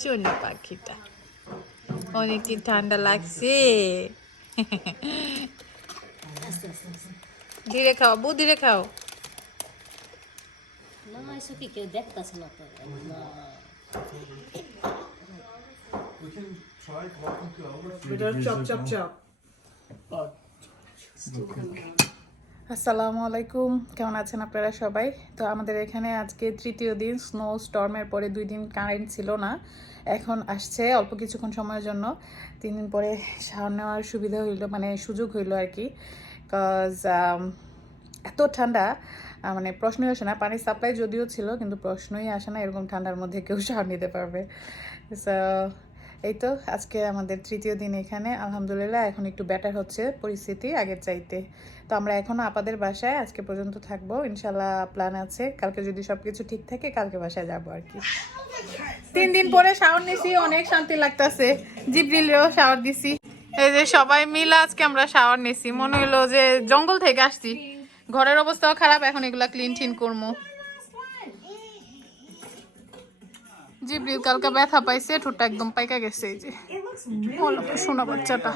সোনা পাখিটা অনেকই ঠান্ডা লাগছে। ধীরে খাও, বউ ধীরে খাও। না এসব কি কেউ দেখতেছে না তো। আসসালামু আলাইকুম, কেমন আছেন আপনারা সবাই? তো আমাদের এখানে আজকে তৃতীয় দিন, স্নো স্টর্মের পরে 2 দিন কারেন্ট ছিল না, এখন আসছে অল্প কিছুক্ষণ সময়ের জন্য। 3 দিন পরে শাওয়ার নেওয়ার সুবিধা হইলো, মানে সুযোগ হইলো আর কি। কজ এত ঠান্ডা, মানে প্রশ্নই আসে না। পানির সাপ্লাই যদিও ছিল, কিন্তু প্রশ্নই আসে না এরকম ঠান্ডার মধ্যে কেউ শাওয়ার নিতে পারবে। সো এই তো আজকে আমাদের তৃতীয় দিন এখানে। আলহামদুলিল্লাহ এখন একটু বেটার হচ্ছে পরিস্থিতি আগের চাইতে। তো আমরা এখনও আপাদের বাসায় আজকে পর্যন্ত থাকবো, ইনশাল্লাহ প্ল্যান আছে কালকে যদি সবকিছু ঠিক থাকে কালকে বাসায় যাবো আর কি। 3 দিন পরে শাওয়ার নিছি, অনেক শান্তি লাগতেছে। জিব্রিলেও শাওয়ার দিছি। এই যে সবাই মিলে আজকে আমরা শাওয়ার নিছি, মনে হলো যে জঙ্গল থেকে আসছি। ঘরের অবস্থাও খারাপ, এখন এগুলা ক্লিন টিন করবো। জিব্রিল কালকে ব্যথা পাইছে, ঠোঁটটা একদম পাইকা গেছে। এই যে শোনা বাচ্চাটা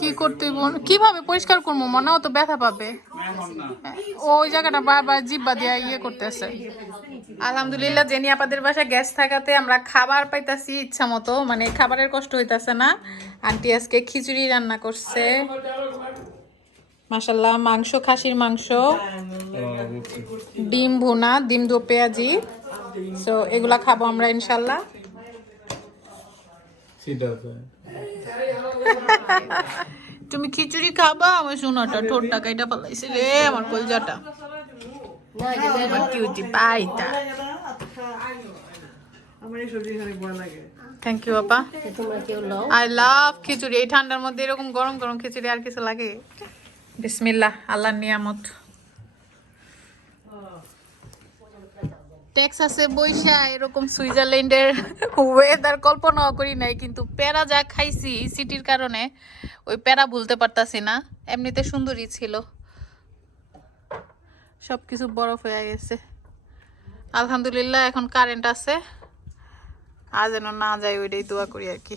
কি করতে, কিভাবে পরিষ্কার করবো? মনেও তো ব্যথা পাবে, ওই জায়গাটা বারবার জিব্বা দিয়া ইয়ে করতেছে। আলহামদুলিল্লাহ জেনি আপাদের বাসায় গ্যাস থাকাতে আমরা খাবার পাইতাছি ইচ্ছা মতো, মানে খাবারের কষ্ট হইতাছে না। আন্টি আজকে খিচুড়ি রান্না করছে, মাশাল্লাহ। মাংস, খাসির মাংস, ডিম ভুনা, ডিম দো পেঁয়াজি। সো এগুলা খাবো আমরা ইনশাল্লাহ। তুমি খিচুড়ি খাবা, আমার সোনাটা ঠোঁটটা কাইটা ফেলাইছে রে, আমার কলজাটা, আমার কিউটি পাইটা। থ্যাংক ইউ আপা, আই লাভ খিচুড়ি। এই ঠান্ডার মধ্যে এরকম গরম গরম খিচুড়ি আর কিছু লাগে? বিসমিল্লাহ, আল্লাহর নিয়ামত। টেক্সাসে বৈশা এরকম সুইজারল্যান্ডের ওয়েদার কল্পনাও করি নাই, কিন্তু প্যারা যা খাইছি সিটির কারণে ওই প্যারা ভুলতে পারতাছি না। এমনিতে সুন্দরই ছিল, সবকিছু বরফ হয়ে গেছে। আলহামদুলিল্লাহ এখন কারেন্ট আছে, আর যেন না যায় ওইটাই দোয়া করি আর কি।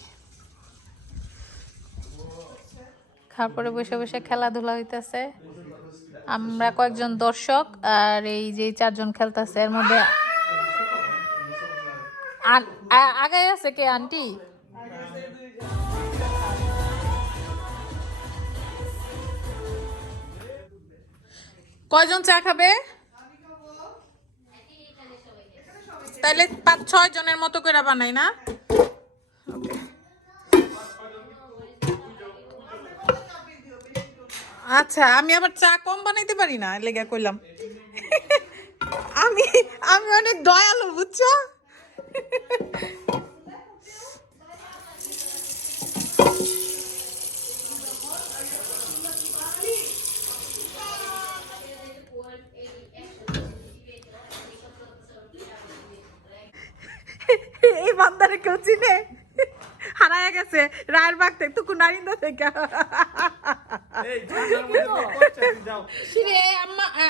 খাওয়ার পরে বসে বসে খেলাধুলা হইতেছে, আমরা কয়েকজন দর্শক আর এই যে 4 জন খেলতেছে। এর মধ্যে আগায় আছে কে? আন্টি কয়জন চা খাবে? তাইলে 5-6 জনের মতো করে বানাই না? আচ্ছা, আমি আবার চা কম বানাইতে পারি না, লেগে কইলাম। আমি আমি অনেক দয়ালু, বুঝছো? এই বান্দারে কেউ চিনে? হারায় গেছে রায়ের বাগ থেকে, তুকু নারিন্দা থেকে।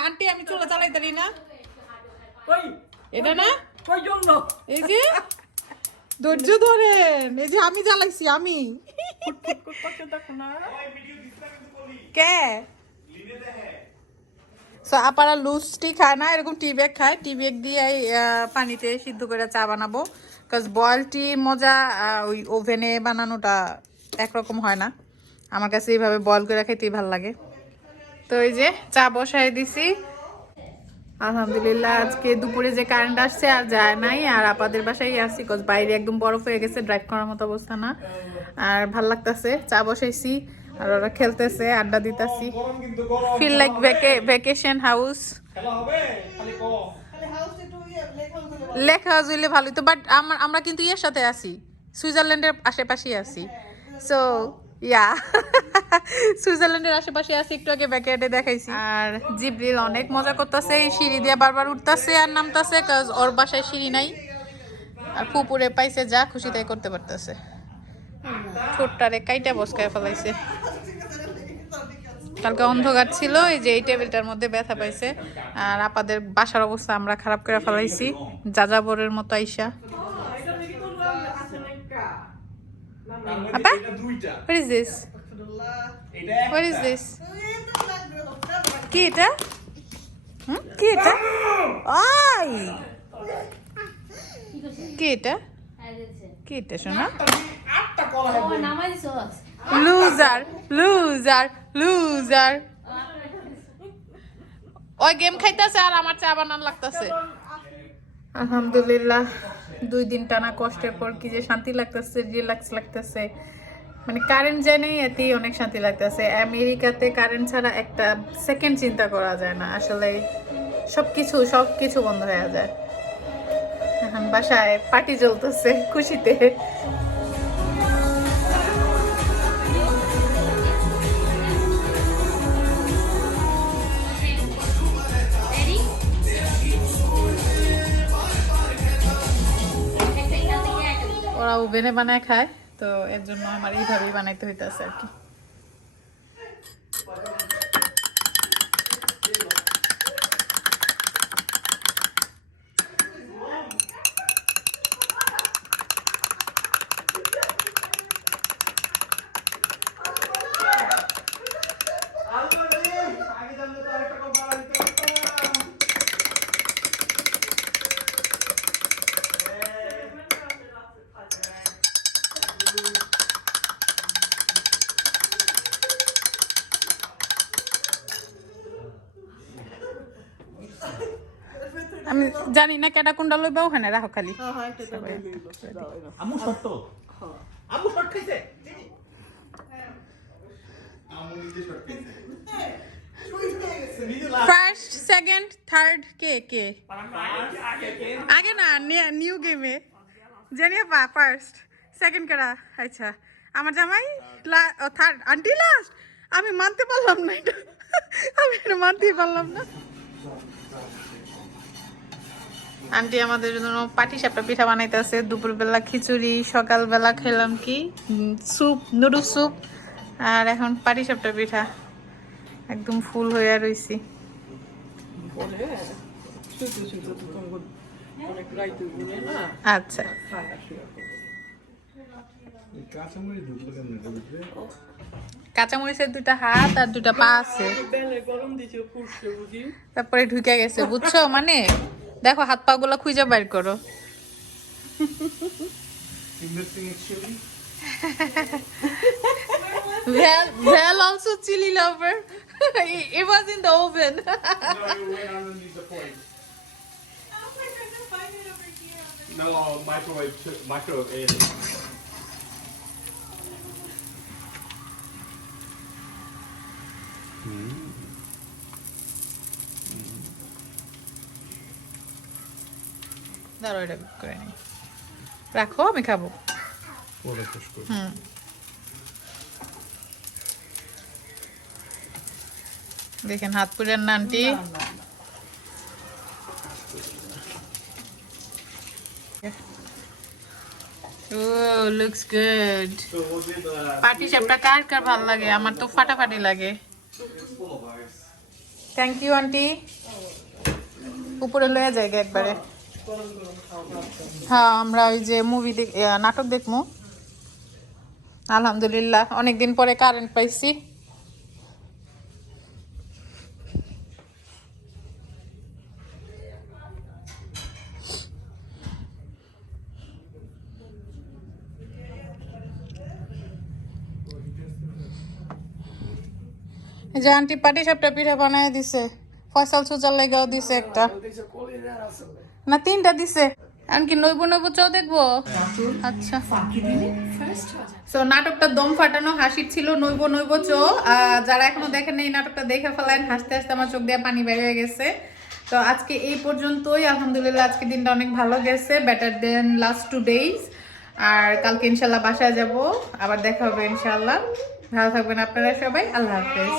আন্টি আমি চুলা চালাইতারি না, এটা না এই যে ধৈর্য ধরেন, এই যে আমি জ্বালাইছি আমি। কে আপারা লুচটি খায় না, এরকম টি ব্যাগ খায়। টি ব্যাগ দিয়ে পানিতে সিদ্ধ করে চা বানাবো, বিকজ বয়েল টি মজা, ওই ওভেনে বানানোটা একরকম হয় না। আমার কাছে এইভাবে বয়েল করে খেতেই ভালো লাগে। তো এই যে চা বসাই দিছি। আলহামদুলিল্লাহ আজকে দুপুরে যে কারেন্ট আসছে আর যায় নাই, আর আপাদের বাসায় আসছি, বিকজ বাইরে একদম বরফ হয়ে গেছে, ড্রাইভ করার মতো অবস্থা না। আর ভাল লাগতেছে, চা বসাইছি আর ওরা খেলতেছে, আড্ডা দিতেছি। Feel like vacation house. Lake house হইলে ভালোই তো, বাট আমরা কিন্তু ইয়ের সাথে আছি, সুইজারল্যান্ডের আশেপাশেই আছি। সো ইয়া সুইজারল্যান্ডের আশেপাশে আছি, একটু আগে ব্যাকয়ার্ডে দেখাইছি। আর জিব্রিল অনেক মজা করতেছে, সিঁড়ি দিয়ে বারবার উঠতেছে আর নামতেছে, কাজ ওর বাসায় সিঁড়ি নাই। আর পুকুরে পাইছে, যা খুশি তাই করতে পারতেছে। ঠোঁটটারে কাইটা বসকায় ফেলাইছে। কালকে অন্ধকার ছিল, এই যে এই টেবিলটার মধ্যে ব্যথা পাইছে। আর আপাদের বাসার অবস্থা আমরা খারাপ করে ফেলাইছি, যাযাবরের মতো আইসা। দুইটা What is this? এটা What is this? কি এটা? কি এটা? আই! কি এটা? কি এটা শোনা? আটটা কলা ও নামাই দিছস লুজার লুজার লুজার ওই গেম খাইতেছে আর আমার চা বানান লাগতেছে আলহামদুলিল্লাহ 2 দিন টানা কষ্টের পর কি যে শান্তি লাগতেছে রিল্যাক্স লাগতেছে মানে কারেন্ট যায় নাই এতেই অনেক শান্তি লাগতেছে আমেরিকাতে কারেন্ট ছাড়া একটা সেকেন্ড চিন্তা করা যায় না আসলে সবকিছু বন্ধ হয়ে যায় এখন বাসায় পার্টি চলতেছে খুশিতে ওরা ওভেনে বানায় খায় তো এর জন্য আমার এইভাবেই বানাইতে হইতেছে আর কি আমি জানি না কেডা কোনটা লইবা ওখানে রাখো খালি আমু শর্ট তো আমু শর্ট খাইছে আমু নিজে শর্ট খাইছে ফার্স্ট সেকেন্ড থার্ড কে আগে না নিউ গেমে জানিয়ে পা ফার্স্ট সেকেন্ড কেডা আচ্ছা আমার জামাই থার্ড আন্টি লাস্ট আমি মানতে পারলাম না এটা আমি এটা মানতেই পারলাম না আন্টি আমাদের জন্য পাটিসাপটা পিঠা বানাইতেছে দুপুরবেলা খিচুড়ি সকালবেলা খেলাম কি স্যুপ নুডলস স্যুপ আর এখন পাটিসাপটা পিঠা একদম ফুল হয়ে রইছি আচ্ছা কাঁচামরিচের 2টা হাত আর 2টা পা আছে তারপরে ঢুকে গেছে বুঝছো মানে দেখো হাত পা গুলা খুঁজে বাইর করো Val also chili lover. It was in the oven. No, microwave ate it. দাঁড়াও এটা করে নিই রাখো আমি খাবো দেখেন হাত পুরেন না aunty Oh, looks good. So was it পাটিসাপটা কার কার ভালো লাগে আমার তো ফাটাফাটি লাগে full of ice? Thank you aunty উপরে লয়ে যাইগে একবারে হ্যাঁ আমরা ওই যে মুভি নাটক দেখবো আলহামদুলিল্লাহ অনেকদিন পরে কারেন্ট পাইছি যে আন্টি পাটিসাপটা পিঠা বানায় দিছে ফয়সাল সুজার লাগাও দিছে একটা না 3টা দিছে এমনকি নইব চাও দেখবো আচ্ছা সো নাটকটা দম ফাটানো হাসির ছিল নইব চো যারা এখনো দেখেন এই নাটকটা দেখে ফেলেন হাসতে হাসতে আমার চোখ দিয়ে পানি বের হয়ে গেছে তো আজকে এই পর্যন্তই আলহামদুলিল্লাহ আজকে দিনটা অনেক ভালো গেছে বেটার দেন লাস্ট 2 days আর কালকে ইনশাল্লাহ বাসায় যাব আবার দেখা হবে ইনশাল্লাহ ভালো থাকবেন আপনারা সবাই আল্লাহ হাফেজ